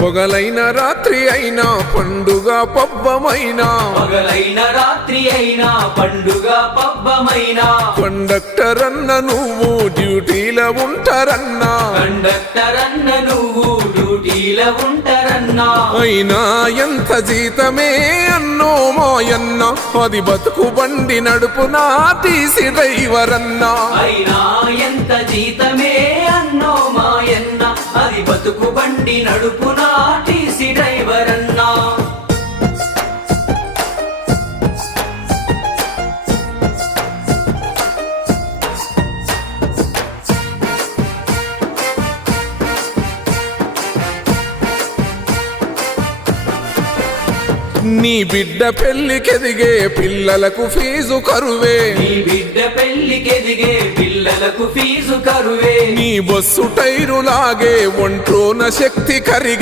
పొగలైన రాత్రి అయినా పండుగ పబ్బమైనా పగలైన రాత్రి అయినా పండుగ పబ్బమైనా కండక్టర్ అన్న నువ్వు డ్యూటీల ఉంటారన్నా కండక్టర్ అన్న నువ్వు డ్యూటీల ఉంటారన్నా అయినా ఎంత జీతమే అన్నో మాయన్న అది బతుకు బండి నడుపునా తీసి డ్రైవర్ అన్నా అయినా ఎంత జీతమే అన్నో మాయన్న అది బతుకు బండి నడుపునా టీసీ డ్రైవర్ అన్నా నీ బిడ్డ పెళ్లికెదిగే పిల్లలకు ఫీజు కరువే నీ బిడ్డ పెళ్లికెదిగే పిల్లలకు ఫీజు కరువే నీ బస్సు టైరు లాగే ఒంట్లోన శక్తి కరిగే